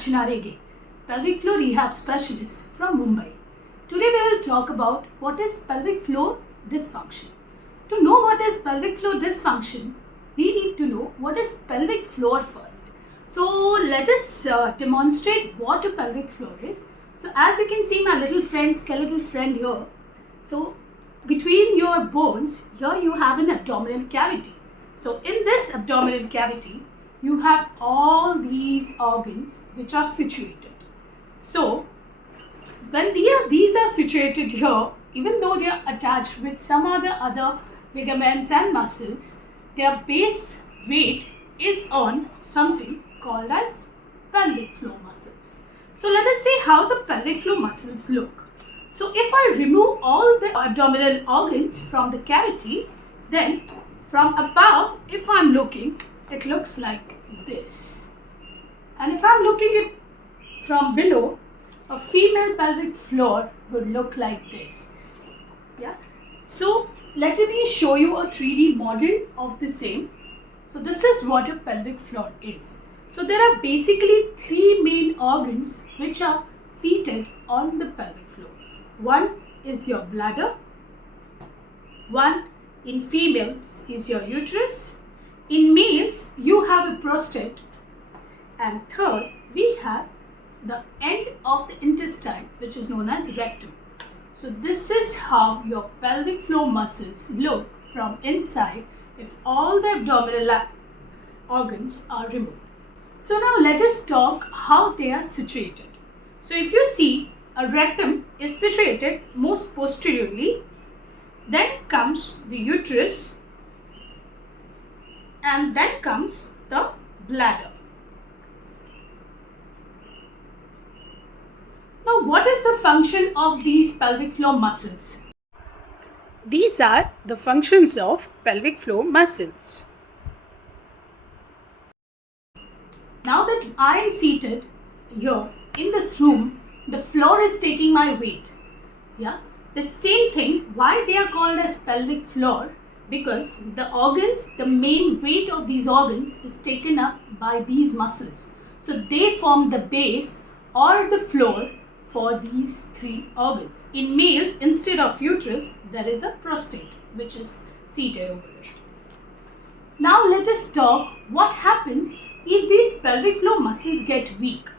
Archana Rege, pelvic floor rehab specialist from Mumbai. Today we will talk about what is pelvic floor dysfunction. To know what is pelvic floor dysfunction, we need to know what is pelvic floor first. So let us demonstrate what a pelvic floor is. So as you can see my little friend, skeletal friend here. So between your bones, here you have an abdominal cavity. So in this abdominal cavity, you have all these organs which are situated. So when these are situated here, even though they are attached with some other ligaments and muscles, their base weight is on something called as pelvic floor muscles. So let us see how the pelvic floor muscles look. So if I remove all the abdominal organs from the cavity, then from above, if I am looking, it looks like this. And if I am looking it from below, a female pelvic floor would look like this. Yeah. So let me show you a 3D model of the same. So this is what a pelvic floor is. So there are basically three main organs which are seated on the pelvic floor. One is your bladder. One in females is your uterus. In males, you have a prostate. And third, we have the end of the intestine, which is known as rectum. So this is how your pelvic floor muscles look from inside if all the abdominal organs are removed. So now let us talk how they are situated. So if you see, a rectum is situated most posteriorly, then comes the uterus, and then comes the bladder. Now, what is the function of these pelvic floor muscles? These are the functions of pelvic floor muscles. Now that I am seated here in this room, the floor is taking my weight. Yeah. The same thing, why they are called as pelvic floor? Because the organs, the main weight of these organs is taken up by these muscles. So they form the base or the floor for these three organs. In males, instead of uterus, there is a prostate which is seated over it. Now let us talk what happens if these pelvic floor muscles get weak.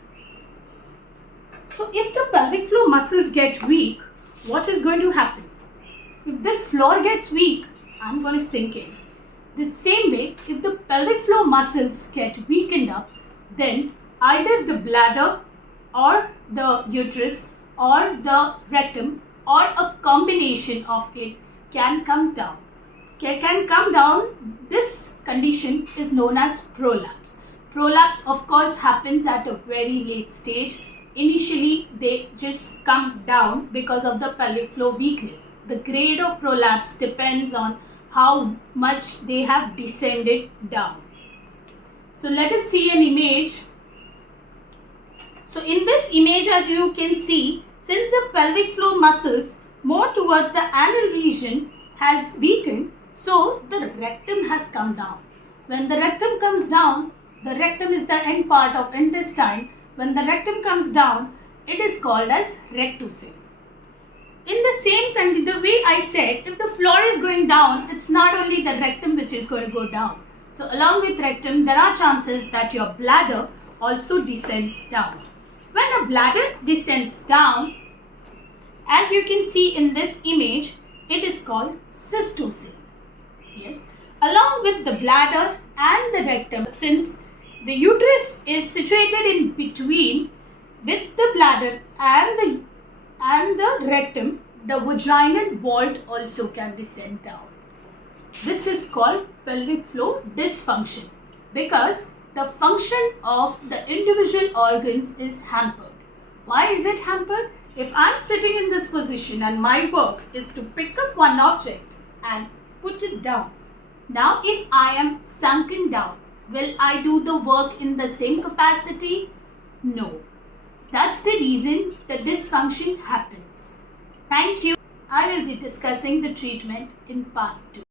So if the pelvic floor muscles get weak, what is going to happen? If this floor gets weak, I'm going to sink in. The same way, if the pelvic floor muscles get weakened up, then either the bladder or the uterus or the rectum or a combination of it can come down. This condition is known as prolapse. Prolapse, of course, happens at a very late stage. Initially, they just come down because of the pelvic floor weakness. The grade of prolapse depends on how much they have descended down. So let us see an image. So in this image, as you can see, since the pelvic floor muscles more towards the anal region has weakened, so the rectum has come down. When the rectum comes down, the rectum is the end part of intestine. When the rectum comes down, it is called as rectusum. In the same kind, the way I said, if the floor is going down, it's not only the rectum which is going to go down. So along with rectum, there are chances that your bladder also descends down. When a bladder descends down, as you can see in this image, it is called cystocele. Yes. Along with the bladder and the rectum, since the uterus is situated in between with the bladder and the rectum, the vaginal vault also can descend down. This is called pelvic floor dysfunction because the function of the individual organs is hampered. Why is it hampered? If I am sitting in this position and my work is to pick up one object and put it down. Now if I am sunken down, will I do the work in the same capacity? No. That's the reason the dysfunction happens. Thank you. I will be discussing the treatment in part 2.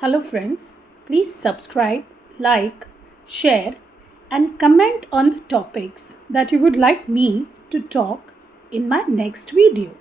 Hello friends, please subscribe, like, share and comment on the topics that you would like me to talk in my next video.